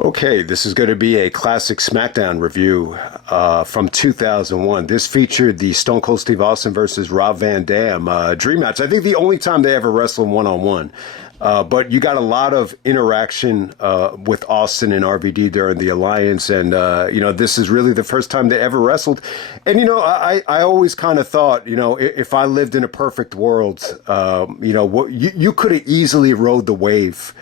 Okay, this is going to be a classic SmackDown review from 2001. This featured the Stone Cold Steve Austin versus Rob Van Dam dream match. I think the only time they ever wrestled one-on-one. But you got a lot of interaction with Austin and RVD during the Alliance. And, this is really the first time they ever wrestled. And, I always kind of thought, if I lived in a perfect world, you could have easily rode the wave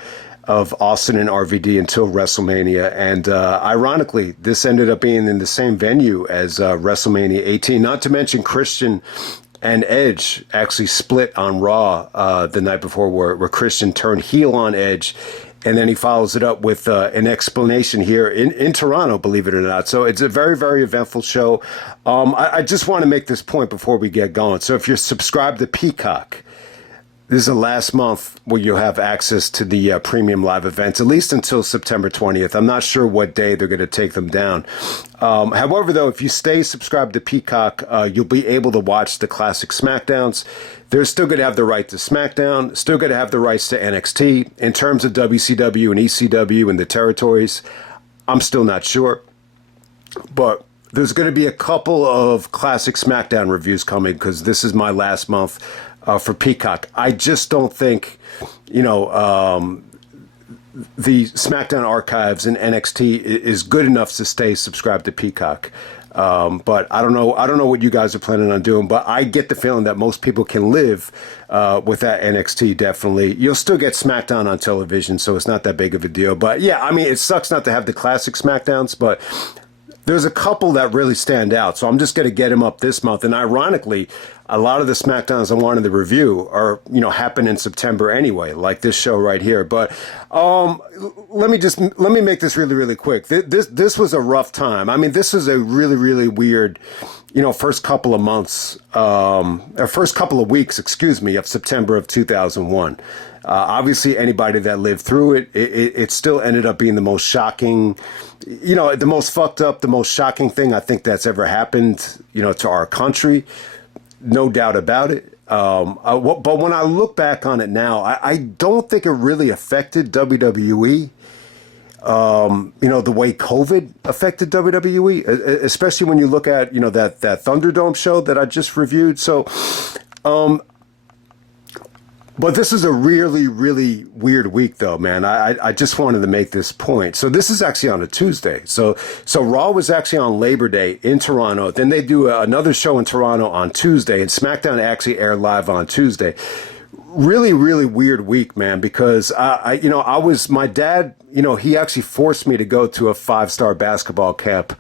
of Austin and RVD until WrestleMania. And ironically, this ended up being in the same venue as WrestleMania 18, not to mention Christian and Edge actually split on Raw the night before where Christian turned heel on Edge. And then he follows it up with an explanation here in Toronto, believe it or not. So it's a very, very eventful show. I just want to make this point before we get going. So if you're subscribed to Peacock, this is the last month where you'll have access to the premium live events, at least until September 20th. I'm not sure what day they're going to take them down. However, though, if you stay subscribed to Peacock, you'll be able to watch the classic SmackDowns. They're still going to have the right to SmackDown, still going to have the rights to NXT. In terms of WCW and ECW and the territories, I'm still not sure. But there's going to be a couple of classic SmackDown reviews coming because this is my last month for Peacock. I just don't think, the SmackDown archives and NXT is good enough to stay subscribed to Peacock. But I don't know. I don't know what you guys are planning on doing, but I get the feeling that most people can live with that NXT. Definitely, you'll still get SmackDown on television, so it's not that big of a deal. But yeah, I mean, it sucks not to have the classic SmackDowns, but there's a couple that really stand out. So I'm just going to get them up this month. And ironically, a lot of the SmackDowns I wanted to review are, happen in September anyway, like this show right here. But let me make this really, really quick. This was a rough time. I mean, this was a really, really weird, first couple of months, or first couple of weeks, excuse me, of September of 2001. Obviously, anybody that lived through it still ended up being the most shocking, the most fucked up, the most shocking thing I think that's ever happened, to our country. No doubt about it. But when I look back on it now, I don't think it really affected WWE. The way COVID affected WWE, especially when you look at, that Thunderdome show that I just reviewed. So, but this is a really, really weird week, though, man. I just wanted to make this point. So this is actually on a Tuesday. So Raw was actually on Labor Day in Toronto. Then they do another show in Toronto on Tuesday, and SmackDown actually aired live on Tuesday. Really, really weird week, man, because my dad, he actually forced me to go to a 5-star basketball camp.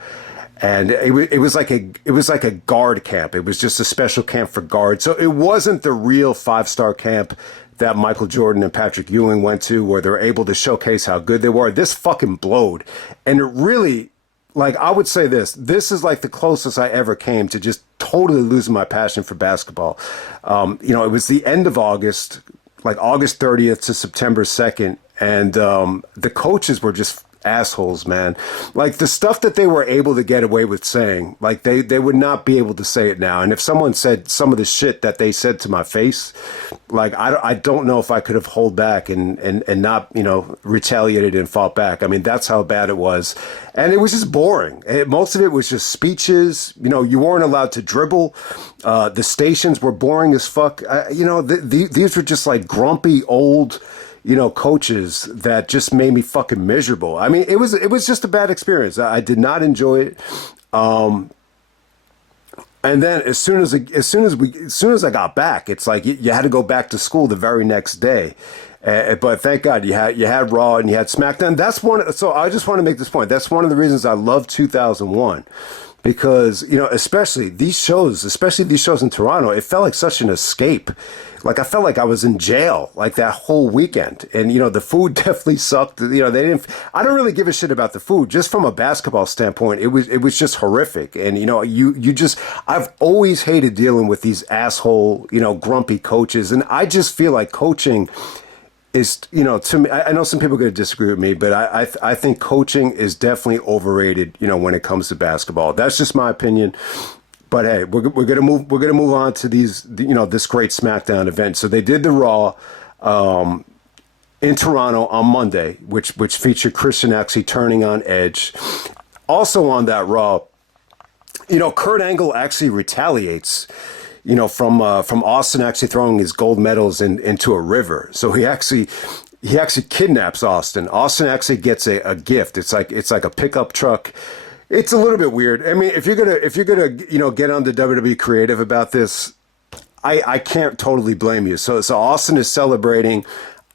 And it was like a guard camp. It was just a special camp for guards. So it wasn't the real 5-star camp that Michael Jordan and Patrick Ewing went to, where they're able to showcase how good they were. This fucking blowed. And it really, I would say this is like the closest I ever came to just totally losing my passion for basketball. It was the end of August, like August 30th to September 2nd. And the coaches were just assholes, man. Like the stuff that they were able to get away with saying, like they would not be able to say it now. And if someone said some of the shit that they said to my face, like I don't know if I could have hold back and not, retaliated and fought back. I mean, that's how bad it was. And it was just boring. Most of it was just speeches. You weren't allowed to dribble. The stations were boring as fuck. These were just like grumpy old coaches that just made me fucking miserable. I mean, it was just a bad experience. I did not enjoy it. And then as soon as I got back, it's like you had to go back to school the very next day. But thank God you had Raw and you had SmackDown. So I just want to make this point. That's one of the reasons I love 2001. Because, especially these shows in Toronto, it felt like such an escape. Like I felt like I was in jail, like that whole weekend. And, the food definitely sucked. I don't really give a shit about the food. Just from a basketball standpoint, it was just horrific. And, I've always hated dealing with these asshole, grumpy coaches. And I just feel like coaching is, to me, I know some people are going to disagree with me, but I think coaching is definitely overrated, when it comes to basketball. That's just my opinion. But hey, we're gonna move on to these, this great SmackDown event. So they did the Raw. in Toronto on Monday, which featured Christian actually turning on Edge. Also on that Raw, Kurt Angle actually retaliates, from Austin actually throwing his gold medals into a river. So he actually kidnaps Austin. Austin actually gets a gift. It's like a pickup truck. It's a little bit weird. I mean, if you're gonna get on the WWE creative about this, I can't totally blame you. So Austin is celebrating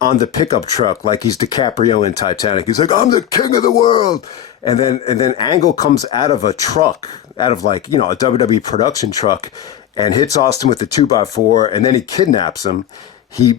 on the pickup truck like he's DiCaprio in Titanic. He's like, I'm the king of the world. And then Angle comes out of a truck, out of a WWE production truck, and hits Austin with the 2x4, and then he kidnaps him. He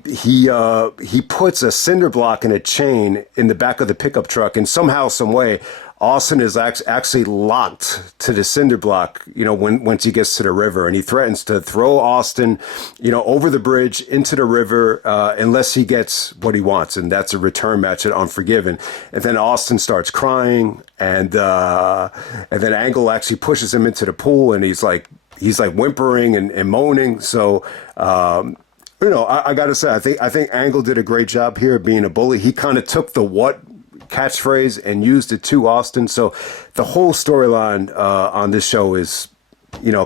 puts a cinder block and a chain in the back of the pickup truck, and somehow, some way, Austin is actually locked to the cinder block, once he gets to the river, and he threatens to throw Austin, over the bridge into the river, unless he gets what he wants, and that's a return match at Unforgiven. And then Austin starts crying, and then Angle actually pushes him into the pool, and he's like whimpering and moaning. So, I got to say, I think Angle did a great job here being a bully. He kind of took the what catchphrase and used it to Austin. So the whole storyline on this show is,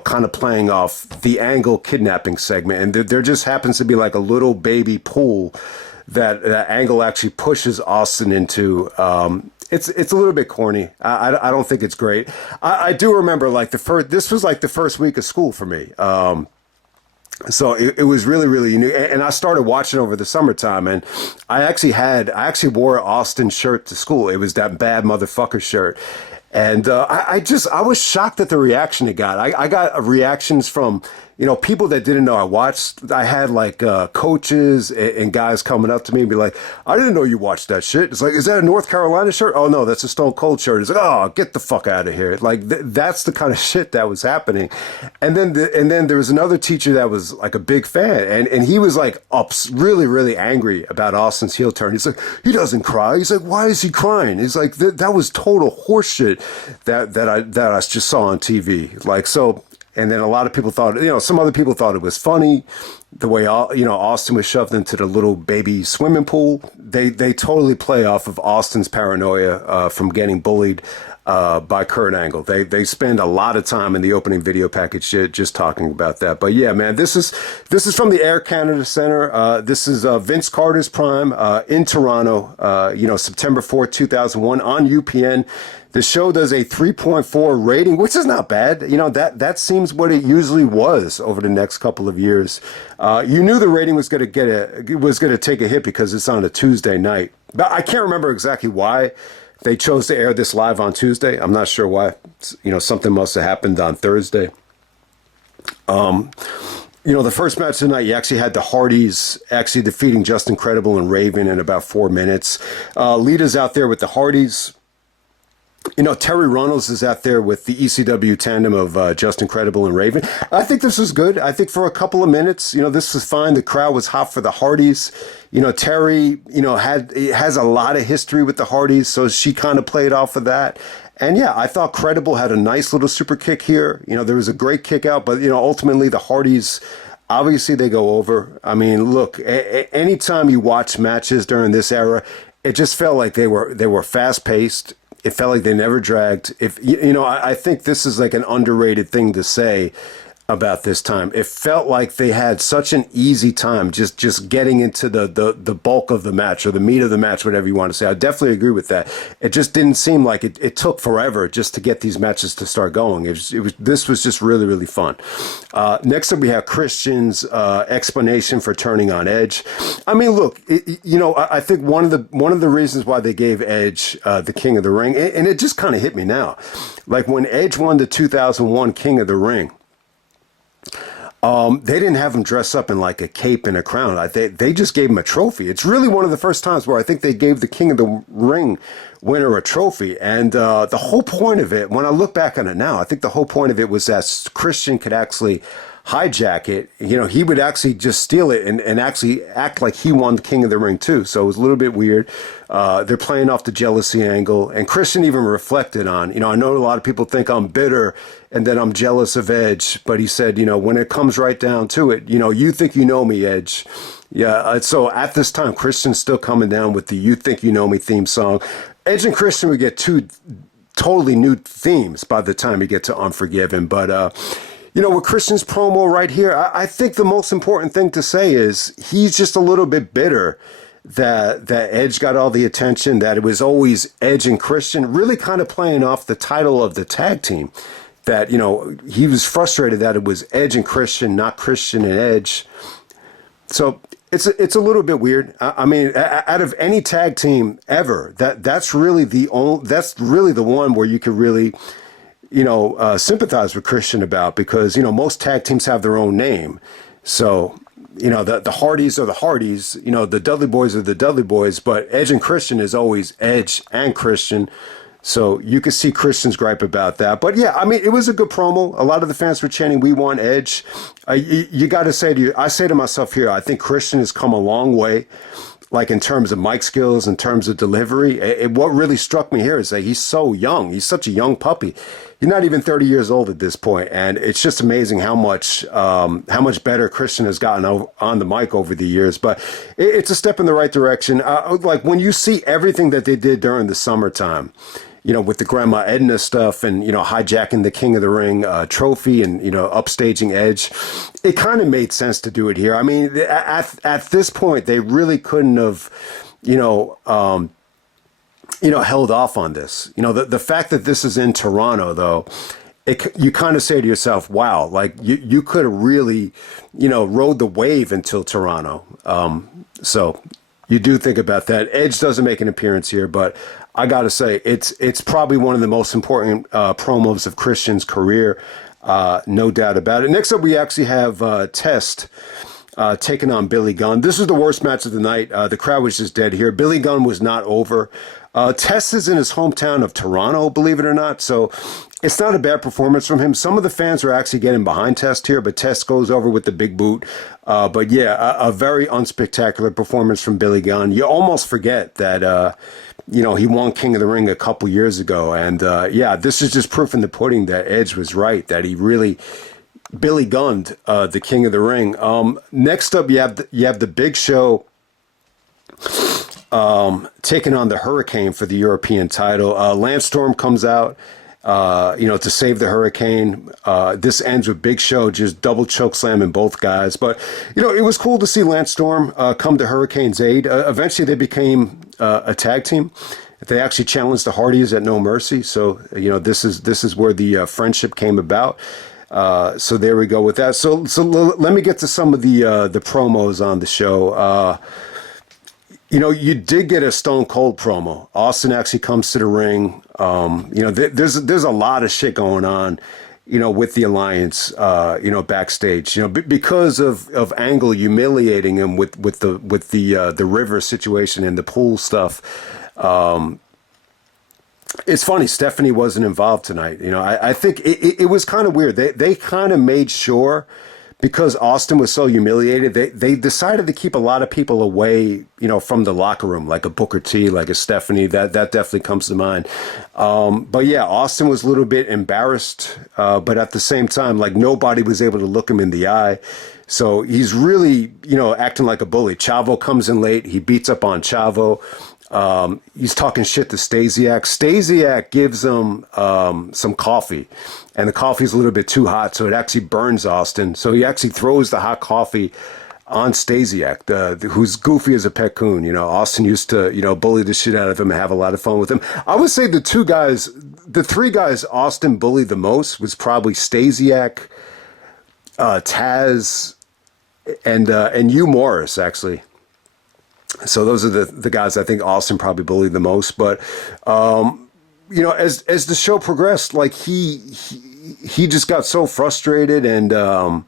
kind of playing off the Angle kidnapping segment. And there just happens to be like a little baby pool that Angle actually pushes Austin into. It's a little bit corny. I don't think it's great. I do remember this was like the first week of school for me. So it was really, really new. And I started watching over the summertime, and I actually wore an Austin shirt to school. It was that bad motherfucker shirt. And I was shocked at the reaction it got. I got reactions from, people that didn't know I watched. I had coaches and guys coming up to me and be like, I didn't know you watched that shit. It's like, is that a North Carolina shirt? Oh no, that's a Stone Cold shirt. It's like, oh, get the fuck out of here. That's the kind of shit that was happening. And then there was another teacher that was like a big fan, and he was like really, really angry about Austin's heel turn. He's like, he doesn't cry. He's like, why is he crying? He's like, that was total horseshit that I just saw on TV. So. And then a lot of people thought, some other people thought it was funny, the way, Austin was shoved into the little baby swimming pool. They totally play off of Austin's paranoia from getting bullied by Kurt Angle. They spend a lot of time in the opening video package just talking about that. But yeah, man, this is from the Air Canada Center. This is Vince Carter's Prime in Toronto, September 4th, 2001 on UPN. The show does a 3.4 rating, which is not bad. That seems what it usually was over the next couple of years. You knew the rating was going to take a hit because it's on a Tuesday night. But I can't remember exactly why they chose to air this live on Tuesday. I'm not sure why. Something must have happened on Thursday. The first match tonight, you actually had the Hardys actually defeating Just Incredible and Raven in about 4 minutes. Lita's out there with the Hardys. Terri Runnels is out there with the ECW tandem of Just Incredible and Raven. I think this was good. I think for a couple of minutes, this was fine. The crowd was hot for the Hardys. Terri, has a lot of history with the Hardys, so she kind of played off of that. And yeah, I thought Credible had a nice little super kick here. There was a great kick out, but, ultimately the Hardys, obviously they go over. I mean, look, anytime you watch matches during this era, it just felt like they were fast paced. It felt like they never dragged. I think this is like an underrated thing to say about this time. It felt like they had such an easy time just getting into the bulk of the match or the meat of the match, whatever you want to say. I definitely agree with that. It just didn't seem like it took forever just to get these matches to start going. This was just really, really fun. Next up, we have Christian's explanation for turning on Edge. I mean, look, I think one of the reasons why they gave Edge the King of the Ring, and it just kind of hit me now, like when Edge won the 2001 King of the Ring. They didn't have him dress up in like a cape and a crown. They just gave him a trophy. It's really one of the first times where I think they gave the King of the Ring winner a trophy. And the whole point of it, when I look back on it now, I think the whole point of it was that Christian could actually hijack it. He would actually just steal it and actually act like he won the King of the Ring too. So it was a little bit weird. They're playing off the jealousy angle. And Christian even reflected on, I know a lot of people think I'm bitter and that I'm jealous of Edge, but he said, when it comes right down to it, you think you know me, Edge. Yeah, so at this time, Christian's still coming down with the "You Think You Know Me" theme song. Edge and Christian would get two totally new themes by the time you get to Unforgiven. But, with Christian's promo right here, I think the most important thing to say is he's just a little bit bitter that Edge got all the attention, that it was always Edge and Christian, really kind of playing off the title of the tag team. That, he was frustrated that it was Edge and Christian, not Christian and Edge. So it's a little bit weird. I mean, out of any tag team ever, that's really the one where you could really, sympathize with Christian about, because most tag teams have their own name. So the Hardys are the Hardys. The Dudley Boys are the Dudley Boys. But Edge and Christian is always Edge and Christian. So you could see Christian's gripe about that. But yeah, I mean, it was a good promo. A lot of the fans were chanting, "We want Edge." You got to say I say to myself here, I think Christian has come a long way, like in terms of mic skills, in terms of delivery. What really struck me here is that he's so young. He's such a young puppy. He's not even 30 years old at this point. And it's just amazing how much better Christian has gotten on the mic over the years. But it's a step in the right direction. Like when you see everything that they did during the summertime, with the Grandma Edna stuff and, hijacking the King of the Ring trophy and, upstaging Edge, it kind of made sense to do it here. I mean, at this point, they really couldn't have, held off on this. The fact that this is in Toronto, though, you kind of say to yourself, wow, like you could have really, rode the wave until Toronto. So you do think about that. Edge doesn't make an appearance here, but I got to say, it's probably one of the most important promos of Christian's career, no doubt about it. Next up, we actually have Test taking on Billy Gunn. This is the worst match of the night. The crowd was just dead here. Billy Gunn was not over. Test is in his hometown of Toronto, believe it or not, so it's not a bad performance from him. Some of the fans are actually getting behind Test here, but Test goes over with the big boot. But yeah, a very unspectacular performance from Billy Gunn. You almost forget that, he won King of the Ring a couple years ago. And yeah, this is just proof in the pudding that Edge was right, that he really Billy Gunned the King of the Ring. Next up, you have the Big Show taking on the Hurricane for the European title. Lance Storm comes out, to save the Hurricane. This ends with Big Show just double choke slamming both guys. But, it was cool to see Lance Storm come to Hurricane's aid. Eventually they became a tag team. They actually challenged the Hardys at No Mercy. So, this is where the friendship came about. So there we go with that. So let me get to some of the promos on the show. You did get a Stone Cold promo. Austin actually comes to the ring. There's a lot of shit going on, with the Alliance, backstage, because of Angle humiliating him with the river situation and the pool stuff. It's funny, Stephanie wasn't involved tonight. I think it was kind of weird. They kind of made sure, because Austin was so humiliated, they decided to keep a lot of people away, from the locker room, like a Booker T, like a Stephanie. That definitely comes to mind. But yeah, Austin was a little bit embarrassed, but at the same time, like nobody was able to look him in the eye. So he's really, acting like a bully. Chavo comes in late. He beats up on Chavo. He's talking shit to Stasiak. Stasiak gives him some coffee, and the coffee's a little bit too hot, so it actually burns Austin. So he actually throws the hot coffee on Stasiak, who's goofy as a peccoon. Austin used to, bully the shit out of him and have a lot of fun with him. I would say the three guys Austin bullied the most was probably Stasiak, Taz, and Hugh Morris, actually. So those are the guys I think Austin probably bullied the most. But, as the show progressed, like he just got so frustrated, and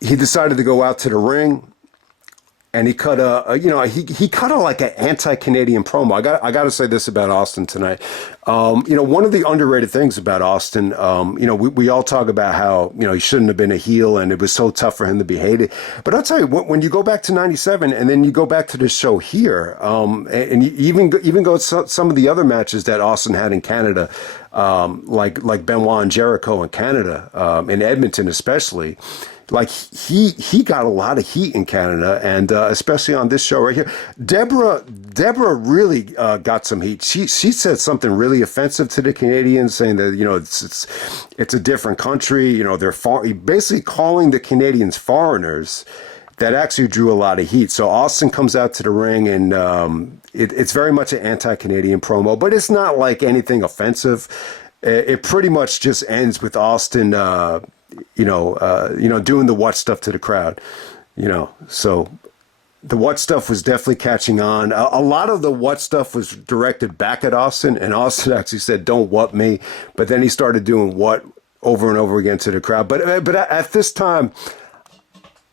he decided to go out to the ring, and he cut he cut like an anti-Canadian promo. I got to say this about Austin tonight. One of the underrated things about Austin, we all talk about how, he shouldn't have been a heel and it was so tough for him to be hated. But I'll tell you, when you go back to 97 and then you go back to this show here, and you even go to some of the other matches that Austin had in Canada, like Benoit and Jericho in Canada, in Edmonton especially, like he got a lot of heat in Canada, and especially on this show right here. Deborah really got some heat. She said something really offensive to the Canadians, saying that it's a different country. They're basically calling the Canadians foreigners. That actually drew a lot of heat. So Austin comes out to the ring, and it's very much an anti-Canadian promo, but it's not like anything offensive. It pretty much just ends with Austin, doing the what stuff to the crowd, So the what stuff was definitely catching on. A lot of the what stuff was directed back at Austin, and Austin actually said, "Don't what me," but then he started doing what over and over again to the crowd. But at this time,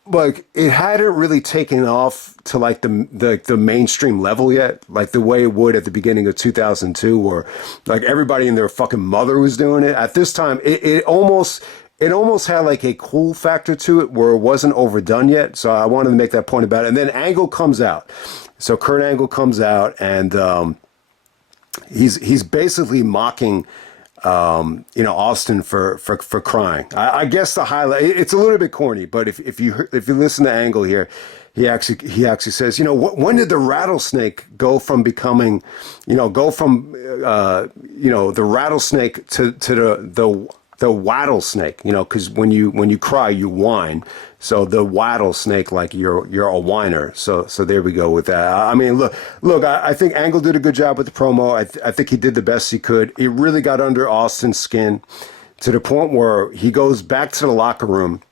like, it hadn't really taken off to like the mainstream level yet, like the way it would at the beginning of 2002, where like everybody and their fucking mother was doing it. At this time, it almost had like a cool factor to it where it wasn't overdone yet. So I wanted to make that point about it. And then Angle comes out. So Kurt Angle comes out, and he's basically mocking Austin for crying. I guess the highlight, it's a little bit corny, but if you listen to Angle here, he actually says, when did the rattlesnake go from becoming, the rattlesnake to the wattlesnake, because when you cry, you whine. So the wattlesnake, like you're a whiner. So there we go with that. I mean, look, I think Angle did a good job with the promo. I think he did the best he could. It really got under Austin's skin to the point where he goes back to the locker room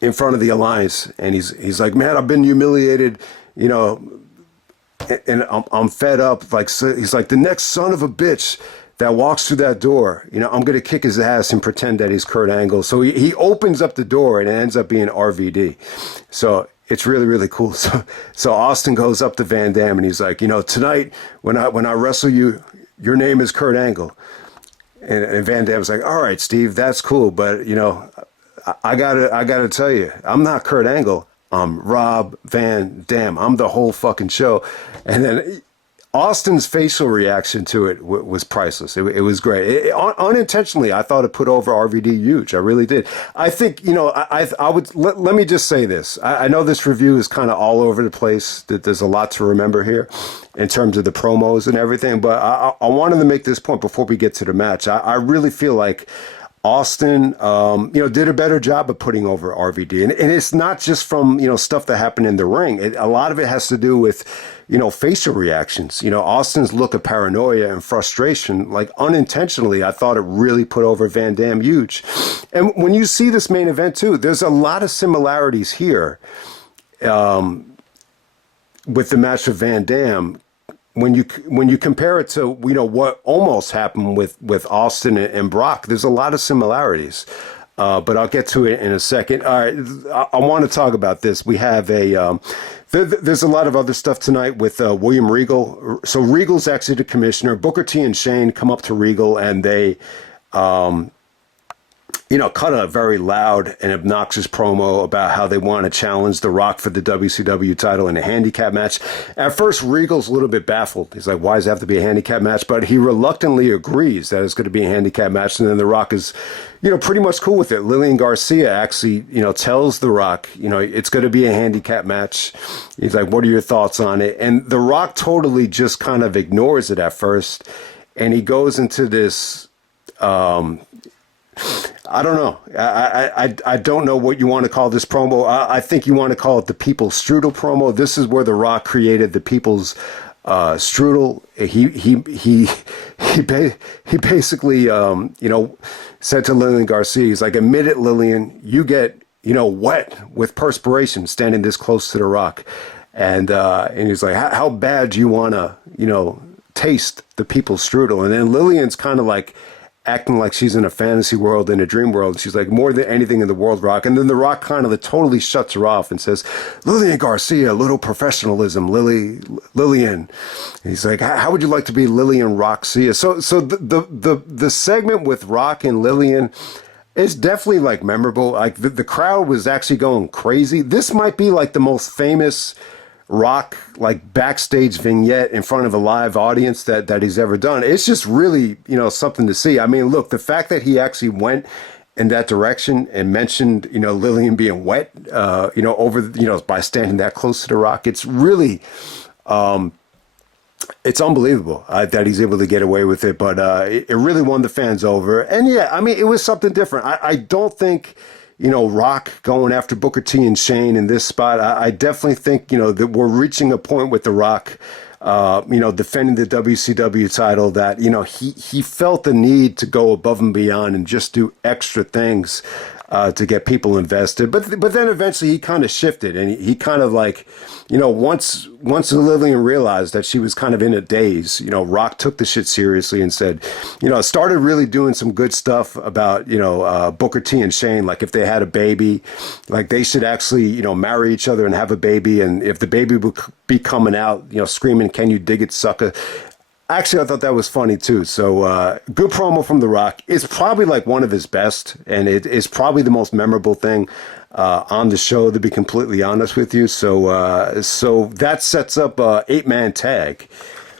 in front of the Alliance, and he's like, "Man, I've been humiliated, and I'm fed up." Like, so he's like, "The next son of a bitch that walks through that door, I'm going to kick his ass and pretend that he's Kurt Angle." So he opens up the door, and it ends up being RVD. So it's really, really cool. So Austin goes up to Van Dam, and he's like, "Tonight when I wrestle you, your name is Kurt Angle." And Van Dam's like, "All right, Steve, that's cool, but I gotta tell you, I'm not Kurt Angle. I'm Rob Van Dam. I'm the whole fucking show." And then Austin's facial reaction to it was priceless. It was great. Unintentionally, I thought it put over RVD huge. I really did. I think, I would, let me just say this. I know this review is kind of all over the place, that there's a lot to remember here in terms of the promos and everything, but I wanted to make this point before we get to the match. I really feel like Austin, did a better job of putting over RVD. And it's not just from, stuff that happened in the ring. A lot of it has to do with, facial reactions. Austin's look of paranoia and frustration, like unintentionally, I thought it really put over Van Dam huge. And when you see this main event too, there's a lot of similarities here with the match of Van Dam. When you compare it to what almost happened with Austin and Brock, there's a lot of similarities, but I'll get to it in a second. All right, I want to talk about this. We have there's a lot of other stuff tonight with William Regal. So Regal's actually the commissioner. Booker T and Shane come up to Regal, and they cut a very loud and obnoxious promo about how they want to challenge The Rock for the WCW title in a handicap match. At first, Regal's a little bit baffled. He's like, why does it have to be a handicap match? But he reluctantly agrees that it's going to be a handicap match. And then The Rock is, pretty much cool with it. Lillian Garcia actually, tells The Rock, it's going to be a handicap match. He's like, what are your thoughts on it? And The Rock totally just kind of ignores it at first. And he goes into this, I don't know. I don't know what you want to call this promo. I think you want to call it the People's Strudel promo. This is where The Rock created the People's Strudel. He basically said to Lillian Garcia, he's like, admit it, Lillian, you get wet with perspiration standing this close to The Rock, and he's like, how bad do you want to taste the People's Strudel? And then Lillian's kind of like acting like she's in a fantasy world, in a dream world. She's like, more than anything in the world, Rock. And then The Rock kind of totally shuts her off and says, Lillian Garcia, a little professionalism, Lillian. And he's like, how would you like to be Lillian Roxia? So the segment with Rock and Lillian is definitely like memorable. Like the crowd was actually going crazy. This might be like the most famous Rock like backstage vignette in front of a live audience that he's ever done. It's just really something to see. I mean, look, the fact that he actually went in that direction and mentioned, Lillian being wet, by standing that close to The Rock. It's really, it's unbelievable that he's able to get away with it, but it really won the fans over. And yeah, I mean, it was something different. I don't think, Rock going after Booker T and Shane in this spot. I definitely think, that we're reaching a point with The Rock, defending the WCW title that, he felt the need to go above and beyond and just do extra things to get people invested. But then eventually he kind of shifted, and he kind of like, once Lillian realized that she was kind of in a daze, Rock took the shit seriously and said, started really doing some good stuff about, Booker T and Shane. Like if they had a baby, like they should actually, marry each other and have a baby. And if the baby would be coming out, screaming, "Can you dig it, sucker?" Actually, I thought that was funny too. So good promo from The Rock. It's probably like one of his best, and it is probably the most memorable thing on the show, to be completely honest with you. So that sets up a 8-man tag.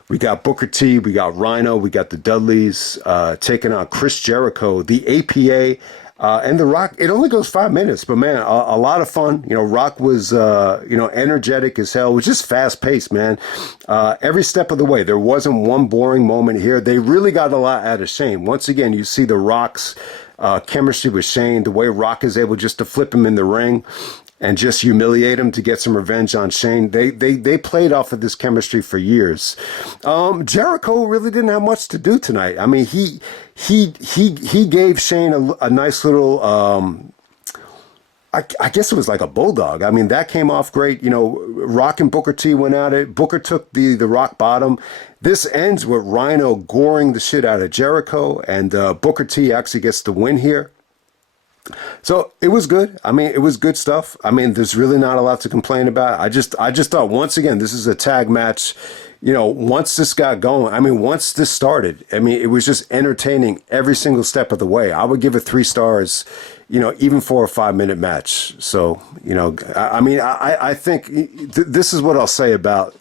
We got Booker T, we got Rhyno, we got the Dudleys taking on Chris Jericho, the APA, and The Rock. It only goes 5 minutes, but man, a lot of fun. Rock was, energetic as hell. It was just fast paced, man. Every step of the way. There wasn't one boring moment here. They really got a lot out of Shane. Once again, you see The Rock's chemistry with Shane, the way Rock is able just to flip him in the ring and just humiliate him to get some revenge on Shane. They played off of this chemistry for years. Jericho really didn't have much to do tonight. I mean, he gave Shane a nice little, I guess it was like a bulldog. I mean, that came off great. Rock and Booker T went at it. Booker took the rock bottom. This ends with Rhyno goring the shit out of Jericho, and Booker T actually gets the win here. So it was good. I mean, it was good stuff. I mean, there's really not a lot to complain about. I just thought, once again, this is a tag match. Once this got going, I mean, once this started, I mean, it was just entertaining every single step of the way. I would give it 3 stars, even for a 5-minute match. So, I think this is what I'll say about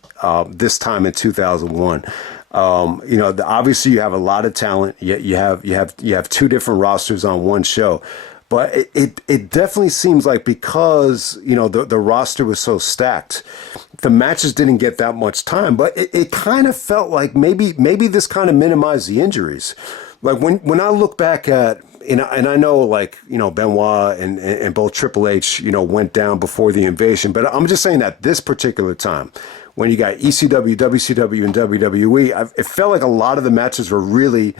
this time in 2001. Obviously you have a lot of talent. You have 2 different rosters on one show. But it definitely seems like, because, the roster was so stacked, the matches didn't get that much time. But it kind of felt like maybe this kind of minimized the injuries. Like when I look back at, and I know, like, Benoit and both Triple H, went down before the invasion. But I'm just saying that this particular time, when you got ECW, WCW, and WWE, it felt like a lot of the matches were really,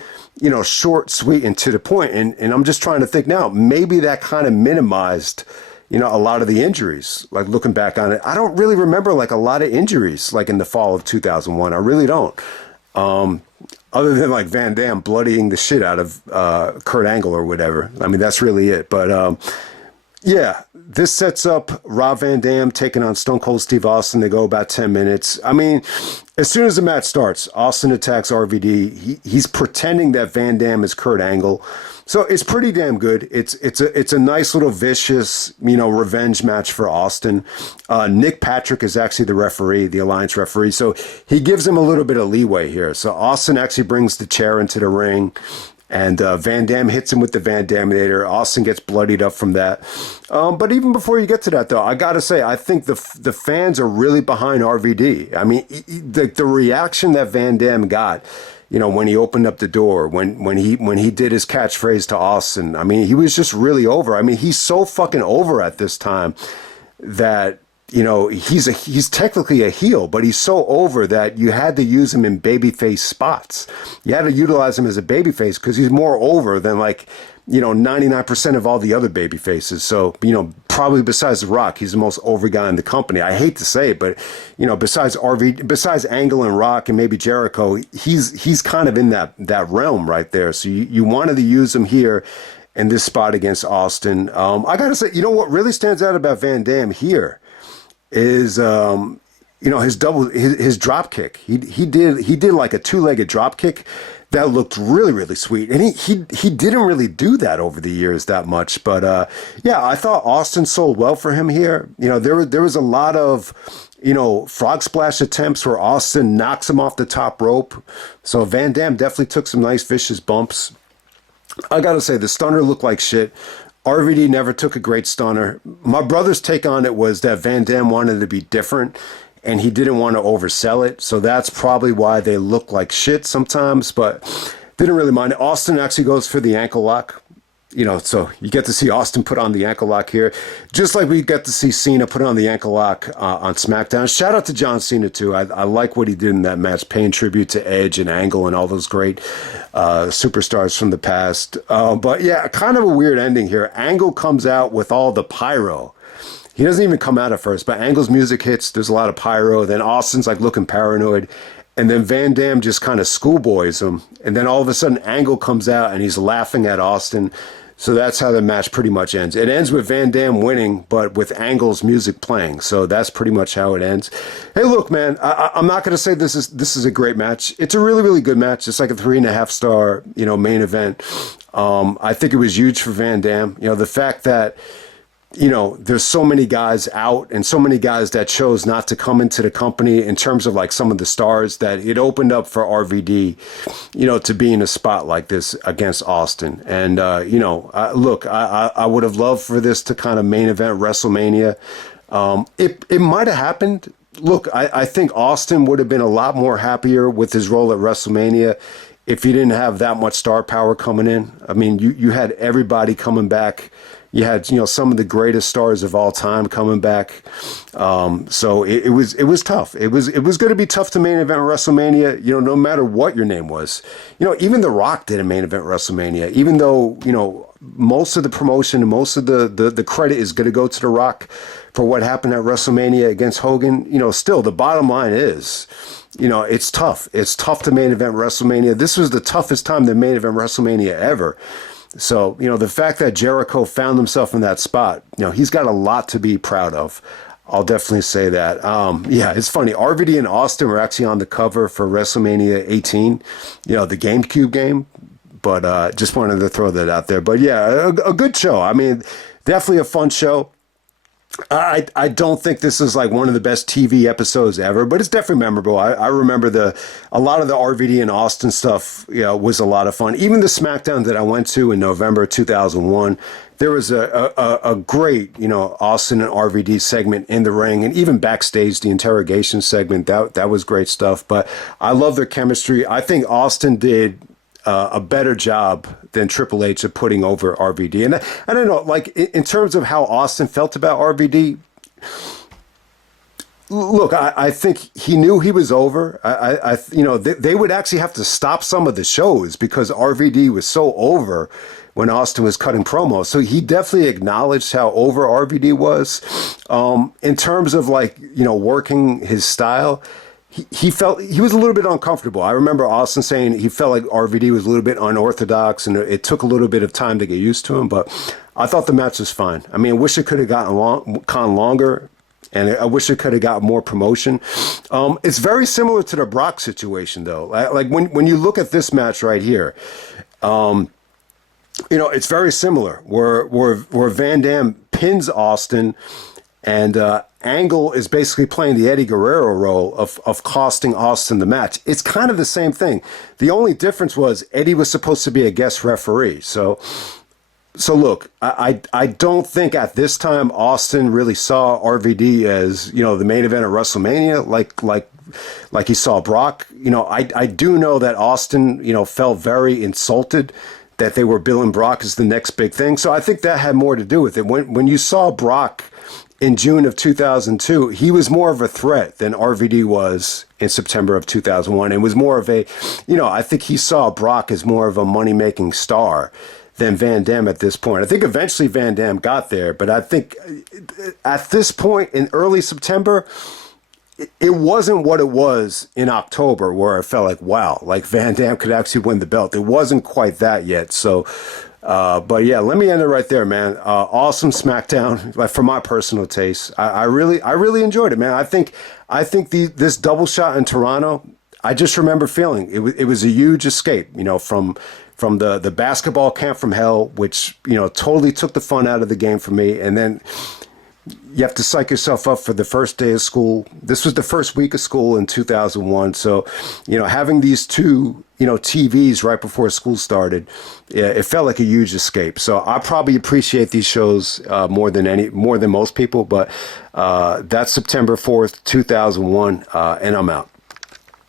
short, sweet, and to the point. And I'm just trying to think now, maybe that kind of minimized, a lot of the injuries. Like, looking back on it, I don't really remember like a lot of injuries like in the fall of 2001. I really don't. Other than like Van Dam bloodying the shit out of Kurt Angle or whatever. I mean, that's really it. But yeah, this sets up Rob Van Dam taking on Stone Cold Steve Austin. They go about 10 minutes. I mean, as soon as the match starts, Austin attacks RVD. He's pretending that Van Dam is Kurt Angle. So it's pretty damn good. It's a nice little vicious, revenge match for Austin. Nick Patrick is actually the referee, the Alliance referee. So he gives him a little bit of leeway here. So Austin actually brings the chair into the ring. And Van Dam hits him with the Van Daminator. Austin gets bloodied up from that. But even before you get to that, though, I got to say, I think the fans are really behind RVD. I mean, the reaction that Van Dam got, when he opened up the door, when he did his catchphrase to Austin, I mean, he was just really over. I mean, he's so fucking over at this time that, he's technically a heel, but he's so over that you had to use him in babyface spots. You had to utilize him as a babyface because he's more over than 99% of all the other baby faces. So, probably besides The Rock, he's the most over guy in the company. I hate to say it, but, besides Angle and Rock and maybe Jericho, he's kind of in that realm right there. So you wanted to use him here in this spot against Austin. I got to say, what really stands out about Van Dam here is, his drop kick. He did like a 2-legged drop kick that looked really, really sweet. And he didn't really do that over the years that much. But yeah, I thought Austin sold well for him here. There was a lot of, frog splash attempts where Austin knocks him off the top rope. So Van Dam definitely took some nice vicious bumps. I gotta say, the stunner looked like shit. RVD never took a great stunner. My brother's take on it was that Van Dam wanted to be different and he didn't want to oversell it. So that's probably why they look like shit sometimes, but didn't really mind it. Austin actually goes for the ankle lock. So you get to see Austin put on the ankle lock here, just like we get to see Cena put on the ankle lock on SmackDown. Shout out to John Cena, too. I like what he did in that match, paying tribute to Edge and Angle and all those great superstars from the past. But yeah, kind of a weird ending here. Angle comes out with all the pyro. He doesn't even come out at first, but Angle's music hits. There's a lot of pyro. Then Austin's like looking paranoid. And then Van Dam just kind of schoolboys him. And then all of a sudden Angle comes out and he's laughing at Austin. So that's how the match pretty much ends. It ends with Van Dam winning, but with Angle's music playing. So that's pretty much how it ends. Hey, look, man, I'm not going to say this is a great match. It's a really, really good match. It's like a 3.5 star, main event. I think it was huge for Van Dam. The fact that, there's so many guys out and so many guys that chose not to come into the company in terms of like some of the stars, that it opened up for RVD, to be in a spot like this against Austin. And, look, I would have loved for this to kind of main event WrestleMania. It might have happened. Look, I think Austin would have been a lot more happier with his role at WrestleMania if he didn't have that much star power coming in. I mean, you had everybody coming back. You had, some of the greatest stars of all time coming back. So it was tough. It was going to be tough to main event WrestleMania, no matter what your name was. Even The Rock did a main event WrestleMania, even though, most of the promotion and most of the credit is going to go to The Rock for what happened at WrestleMania against Hogan. Still, the bottom line is, it's tough. It's tough to main event WrestleMania. This was the toughest time to main event WrestleMania ever. So, the fact that Jericho found himself in that spot, he's got a lot to be proud of. I'll definitely say that. Yeah, it's funny. RVD and Austin were actually on the cover for WrestleMania 18, the GameCube game. But just wanted to throw that out there. But yeah, a good show. I mean, definitely a fun show. I don't think this is like one of the best TV episodes ever, but it's definitely memorable. I remember a lot of the RVD and Austin stuff, was a lot of fun. Even the SmackDown that I went to in November 2001, there was a great, Austin and RVD segment in the ring, and even backstage, the interrogation segment, that was great stuff. But I love their chemistry. I think Austin did a better job than Triple H of putting over RVD. And I don't know, like in terms of how Austin felt about RVD, look, I think he knew he was over. They would actually have to stop some of the shows because RVD was so over when Austin was cutting promos. So he definitely acknowledged how over RVD was. In terms of like, working his style, he felt he was a little bit uncomfortable. I remember Austin saying he felt like RVD was a little bit unorthodox and it took a little bit of time to get used to him, but I thought the match was fine. I mean, I wish it could have gone longer, and I wish it could have got more promotion. It's very similar to the Brock situation, though. Like when you look at this match right here, it's very similar where Van Dam pins Austin, and Angle is basically playing the Eddie Guerrero role of costing Austin the match. It's kind of the same thing. The only difference was Eddie was supposed to be a guest referee. So look, I don't think at this time Austin really saw RVD as, the main event of WrestleMania like he saw Brock. I do know that Austin, felt very insulted that they were billing Brock as the next big thing. So I think that had more to do with it. When you saw Brock in June of 2002, he was more of a threat than RVD was in September of 2001. It was more of a, I think he saw Brock as more of a money-making star than Van Dam at this point. I think eventually Van Dam got there, but I think at this point in early September, it wasn't what it was in October, where I felt like, wow, like Van Dam could actually win the belt. It wasn't quite that yet. So, but yeah, let me end it right there, man. Awesome SmackDown, like for my personal taste. I really enjoyed it, man. I think this double shot in Toronto, I just remember feeling it was a huge escape, from the basketball camp from hell, which, totally took the fun out of the game for me. And then, you have to psych yourself up for the first day of school. This was the first week of school in 2001. So, having these two, TVs right before school started, it felt like a huge escape. So I probably appreciate these shows more than most people. But that's September 4th, 2001, and I'm out.